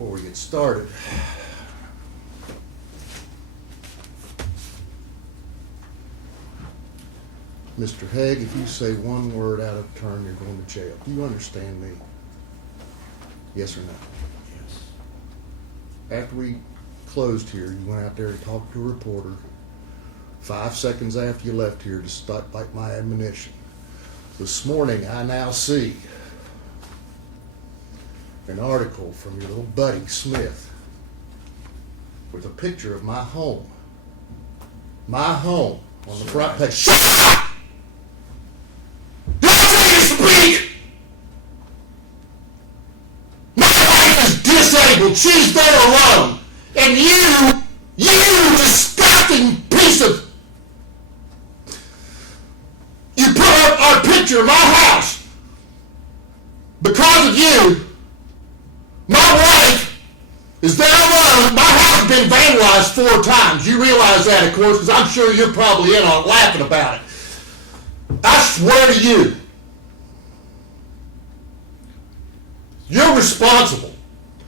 before we get started. Mr. Haig, if you say one word out of turn, you're going to jail. Do you understand me? Yes or no? Yes. After we closed here, you went out there and talked to a reporter. 5 seconds after you left here, to start like my admonition. This morning, I now see an article from your little buddy, Smith, with a picture of my home. My home on the front page. Shut up! Don't tell you to speak! My wife is disabled. She's there alone. And you disgusting piece of... You put up our picture of my house. Because of you, my wife is there alone. My house has been vandalized 4 times. You realize that, of course, because I'm sure you're probably in on it, laughing about it. I swear to you, you're responsible.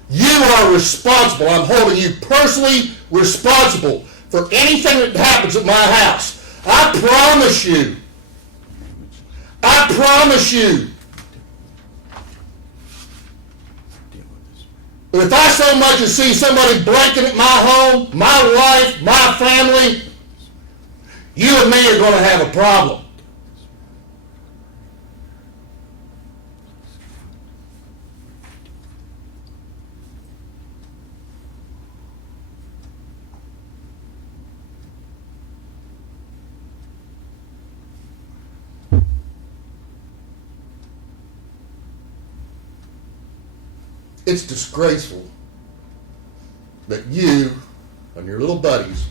You are responsible. I'm holding you personally responsible for anything that happens at my house. I promise you. I promise you. If I so much as see somebody breaking at my home, my wife, my family, you and me are going to have a problem. It's disgraceful that you and your little buddies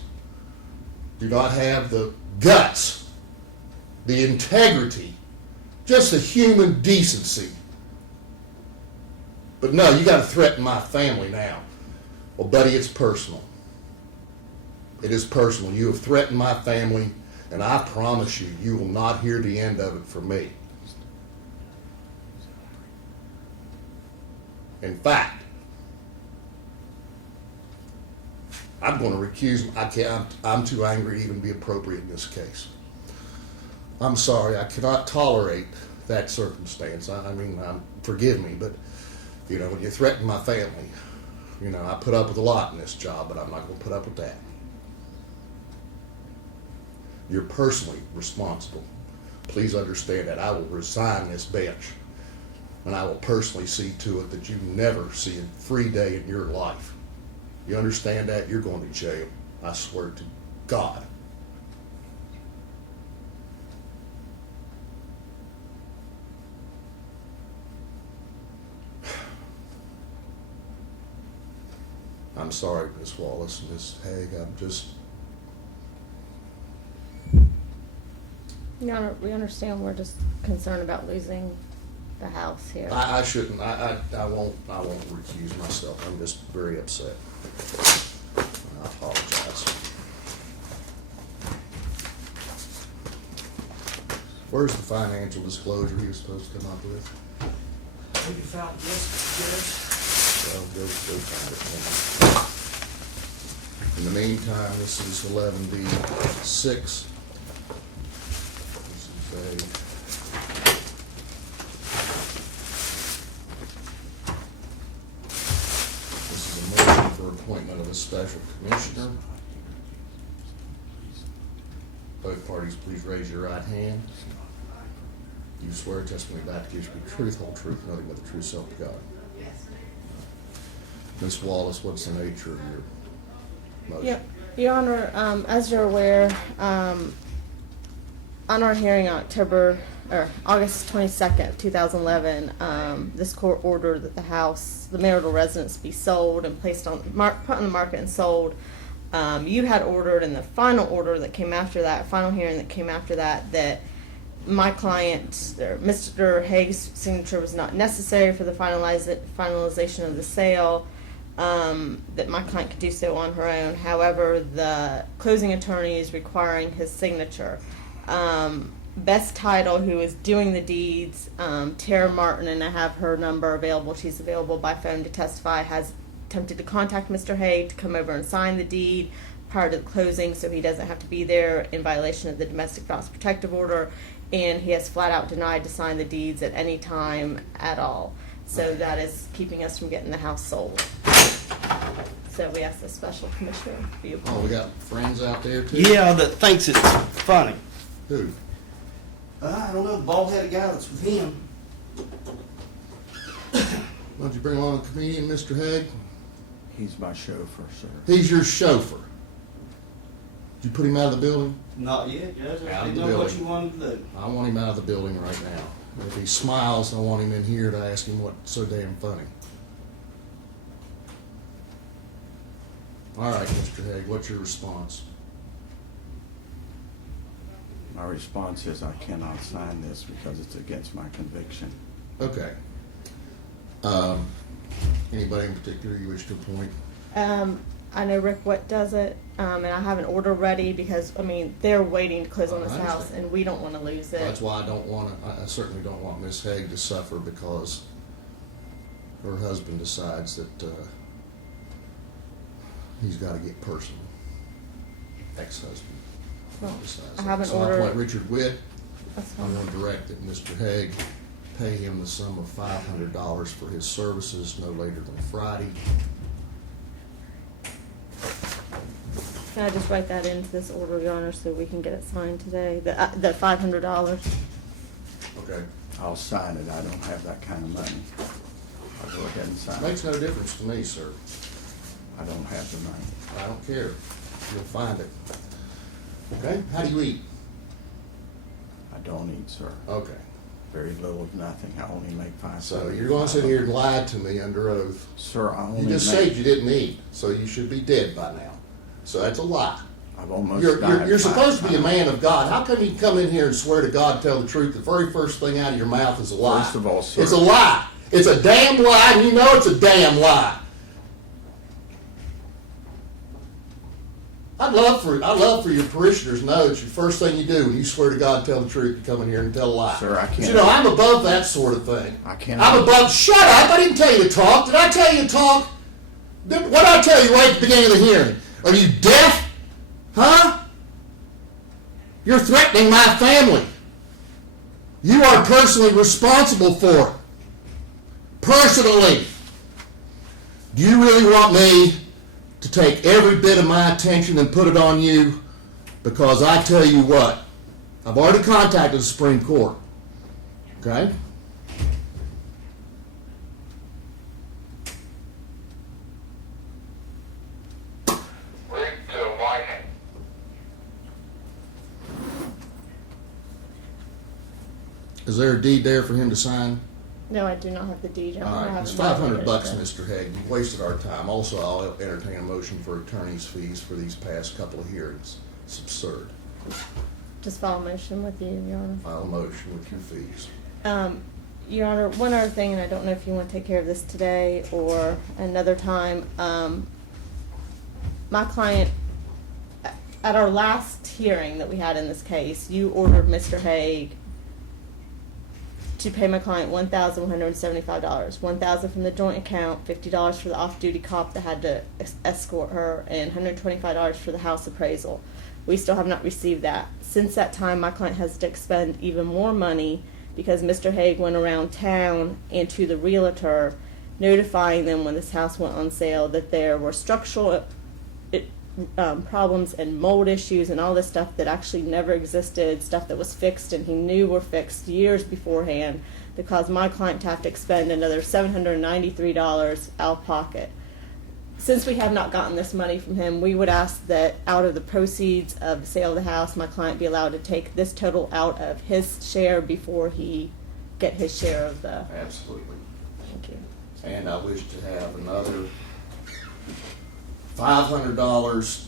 do not have the guts, the integrity, just the human decency. But no, you got to threaten my family now. Well, buddy, it's personal. It is personal. You have threatened my family, and I promise you, you will not hear the end of it from me. In fact, I'm going to recuse. I'm too angry to even be appropriate in this case. I'm sorry. I cannot tolerate that circumstance. I mean, forgive me, but when you threaten my family, I put up with a lot in this job, but I'm not going to put up with that. You're personally responsible. Please understand that. I will resign this bench. And I will personally see to it that you never see a free day in your life. You understand that? You're going to jail. I swear to God. I'm sorry, Miss Wallace, Miss Haig. I'm just... Your Honor, we understand we're just concerned about losing the house here. I shouldn't. I won't recuse myself. I'm just very upset. I apologize. Where's the financial disclosure he was supposed to come up with? Have you found this, Judge? Well, go find it. In the meantime, this is 11B6. This is for appointment of a special commissioner. Both parties, please raise your right hand. You swear testimony about to give you the truth, whole truth, nothing but the true self of God. Ms. Wallace, what's the nature of your motion? Yep. Your Honor, as you're aware, on our hearing on August 22nd, 2011, this court ordered that the marital residence be sold and put on the market and sold. You had ordered in the final order that came after that, final hearing that came after that, that my client, Mr. Haig's signature was not necessary for the finalization of the sale, that my client could do so on her own. However, the closing attorney is requiring his signature. Best Title, who is doing the deeds, Tara Martin, and I have her number available. She's available by phone to testify, has attempted to contact Mr. Haig to come over and sign the deed prior to the closing so he doesn't have to be there in violation of the domestic violence protective order, and he has flat out denied to sign the deeds at any time at all. So that is keeping us from getting the house sold. So we asked the special commissioner review. Oh, we got friends out there too? Yeah, that thinks it's funny. Who? I don't know, the bald-headed guy that's with him. Why'd you bring along a comedian, Mr. Haig? He's my chauffeur, sir. He's your chauffeur. Did you put him out of the building? Not yet, Judge. Out I of didn't the know what building. you wanted to do. I want him out of the building right now. If he smiles, I want him in here to ask him what's so damn funny. All right, Mr. Haig, what's your response? My response is I cannot sign this because it's against my conviction. Okay. Anybody in particular you wish to appoint? I know Rick Witt does it, and I have an order ready because, I mean, they're waiting to close on this I house, understand. and we don't want to lose it. That's why I don't want to, I certainly don't want Miss Haig to suffer because her husband decides that he's got to get personal. Ex-husband. Well, decides I that. have an So I order. appoint Richard Witt. That's I fine. want to direct that Mr. Haig pay him the sum of $500 for his services no later than Friday. Can I just write that into this order, Your Honor, so we can get it signed today? The $500. Okay. I'll sign it. I don't have that kind of money. I'll go ahead and sign it. Makes no difference to me, sir. I don't have the money. I don't care. You'll find it. Okay? How do you eat? I don't eat, sir. Okay. Very little of nothing. I only make $5. So you're going to sit here and lie to me under oath. Sir, I only You just make... said you didn't eat, so you should be dead by now. So that's a lie. I've almost You're died. supposed to be a 5 man times. of God. How come you come in here and swear to God and tell the truth? The very first thing out of your mouth is a lie. First of all, sir. It's a lie. It's a damn lie, and you know it's a damn lie. I'd love for your parishioners to know that the first thing you do when you swear to God and tell the truth, you come in here and tell a lie. Sir, I But can't- you know, I'm above that sort of thing. I cannot- I'm above. Shut up! I didn't tell you to talk. Did I tell you to talk? What did I tell you right at the beginning of the hearing? Are you deaf? Huh? You're threatening my family. You are personally responsible for it. Personally. Do you really want me to take every bit of my attention and put it on you? Because I tell you what, I've already contacted the Supreme Court. Okay? Read to White. Is there a deed there for him to sign? No, I do not have the deed. Your Honor. All I right, have it's it $500, ready. Mr. Haig. You've wasted our time. Also, I'll entertain a motion for attorney's fees for these past couple of hearings. It's absurd. Just file a motion with you, Your Honor. File a motion with your fees. Your Honor, one other thing, and I don't know if you want to take care of this today or another time. My client, at our last hearing that we had in this case, you ordered Mr. Haig to pay my client $1,175, $1,000 from the joint account, $50 for the off-duty cop that had to escort her, and $125 for the house appraisal. We still have not received that. Since that time, my client has to expend even more money because Mr. Haig went around town and to the realtor notifying them when this house went on sale that there were structural problems and mold issues and all this stuff that actually never existed, stuff that was fixed and he knew were fixed years beforehand, that caused my client to have to expend another $793 out of pocket. Since we have not gotten this money from him, we would ask that out of the proceeds of the sale of the house, my client be allowed to take this total out of his share before he get his share of the. Absolutely. Thank you. And I wish to have another $500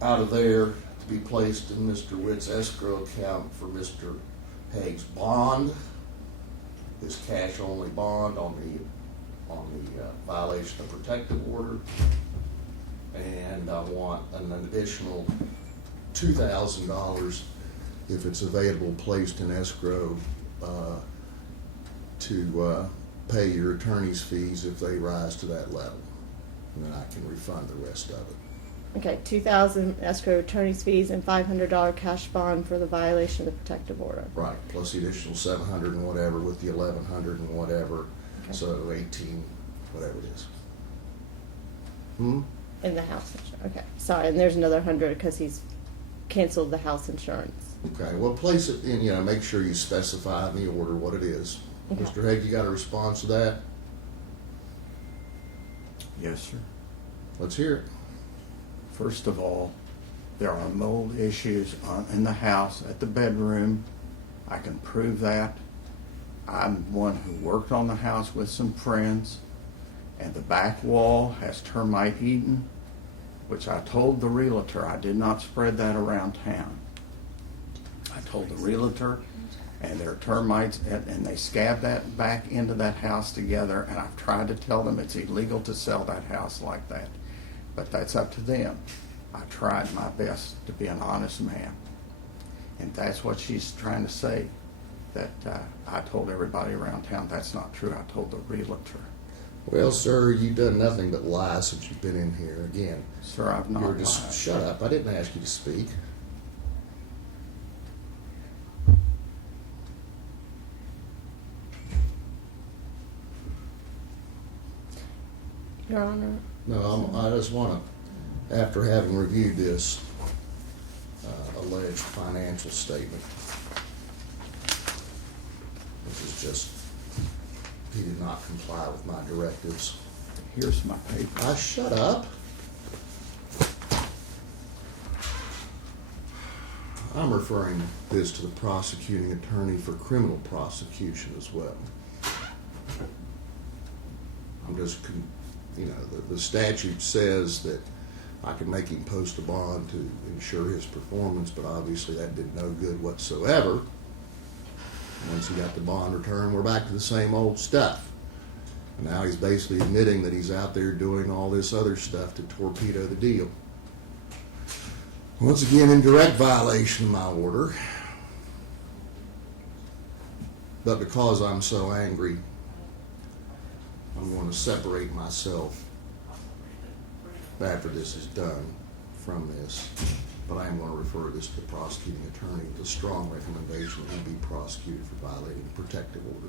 out of there to be placed in Mr. Witt's escrow account for Mr. Haig's bond, his cash-only bond on the violation of protective order. And I want an additional $2,000, if it's available, placed in escrow to pay your attorney's fees if they rise to that level. and then I can refund the rest of it. Okay, 2,000 escrow attorney's fees and $500 cash bond for the violation of the protective order. Right, plus the additional 700 and whatever with the 1,100 and whatever, Okay. so 18, whatever it is. Hmm? In the house insurance. Okay, sorry, and there's another 100 because he's canceled the house insurance. Okay, well, place it in, make sure you specify in the order what it is. Okay. Mr. Hague, you got a response to that? Yes, sir. Let's hear it. First of all, there are mold issues in the house at the bedroom. I can prove that. I'm one who worked on the house with some friends, and the back wall has termite eaten, which I told the realtor I did not spread that around town. I told the realtor, and there are termites, and they scabbed that back into that house together, and I've tried to tell them it's illegal to sell that house like that. But that's up to them. I tried my best to be an honest man. And that's what she's trying to say, that I told everybody around town. That's not true. I told the realtor. Well, sir, you've done nothing but lie since you've been in here. Again, Sir, I've not you're lied. just, shut up. I didn't ask you to speak. Your Honor, No, I just want to, after having reviewed this alleged financial statement, which is just, he did not comply with my directives. Here's my paper. Shut up. I'm referring this to the prosecuting attorney for criminal prosecution as well. I'm just, the statute says that I can make him post a bond to ensure his performance, but obviously that did no good whatsoever. Once he got the bond returned, we're back to the same old stuff. And now he's basically admitting that he's out there doing all this other stuff to torpedo the deal. Once again, in direct violation of my order. But because I'm so angry, I'm going to separate myself after this is done from this. But I am going to refer this to the prosecuting attorney with a strong recommendation that he be prosecuted for violating the protective order.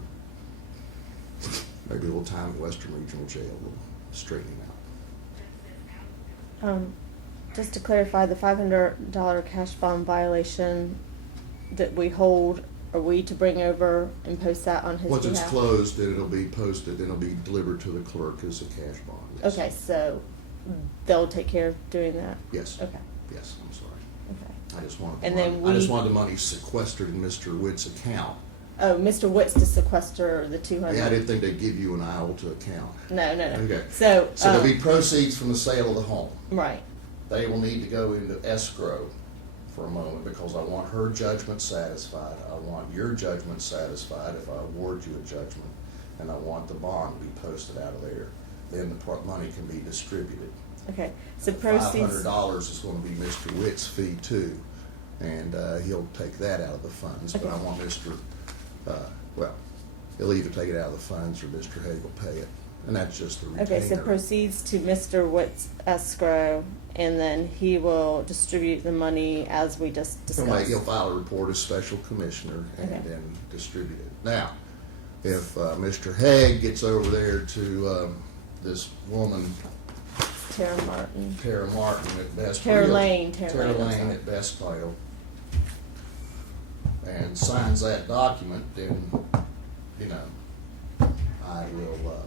Maybe a little time in Western Regional Jail will straighten him out. just to clarify, the $500 cash bond violation that we hold, are we to bring over and post that on his Once behalf? it's closed, then it'll be posted, then it'll be delivered to the clerk as a cash bond. Yes. Okay, so they'll take care of doing that? Yes. Okay, Yes, I'm sorry. okay. I just wanted And the then money, I just we- wanted the money sequestered in Mr. Witt's account. Oh, Mr. Witt's to sequester the 200? Yeah, I didn't think they'd give you an IOLTA account. No. Okay. So, So there'll be proceeds from the sale of the home. right, They will need to go into escrow for a moment because I want her judgment satisfied. I want your judgment satisfied if I award you a judgment, and I want the bond to be posted out of there. Then the money can be distributed. okay. So proceeds, $500 is going to be Mr. Witt's fee too, and he'll take that out of the funds. But Okay. I want he'll either take it out of the funds or Mr. Hague will pay it, and that's just the retainer. okay, so proceeds to Mr. Witt's escrow, and then he will distribute the money as we just discussed. He'll file a report as special commissioner and Okay. then distribute it. Now, if Mr. Hague gets over there to this woman, Tara Martin. Tara Martin at Best Tara Realty- Lane, Tara I'm Lane sorry. at Best Title, and signs that document, then, I will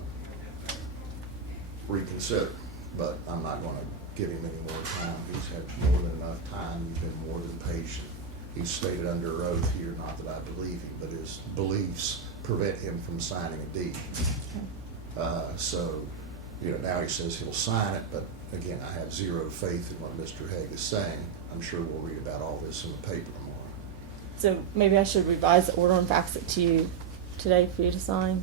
reconsider. But I'm not gonna give him any more time. He's had more than enough time. He's been more than patient. He's stated under oath here, not that I believe him, but his beliefs prevent him from signing a deed. So, now he says he'll sign it, but again, I have zero faith in what Mr. Hague is saying. I'm sure we'll read about all this in the paper tomorrow. So maybe I should revise the order and fax it to you today for you to sign?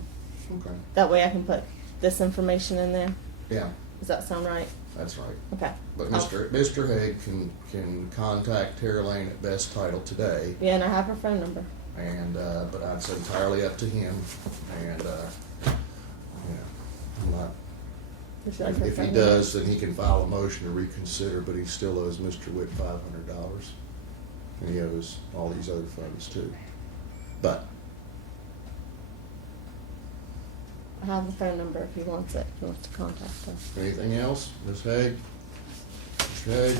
Okay. That way I can put this information in there? Yeah, Does that sound right? that's right. Okay. But I'll- Mr. Hague can contact Tara Lane at Best Title today, Yeah, and I have her phone number. and, but it's entirely up to him, and, I'm not, Would you like her If he phone does, then he can file a motion to reconsider, but he still owes Mr. Witt $500. And he owes all these other funds too. But I have the phone number if he wants it. If he wants to contact us. anything else? Ms. Haig? Mr. Haig?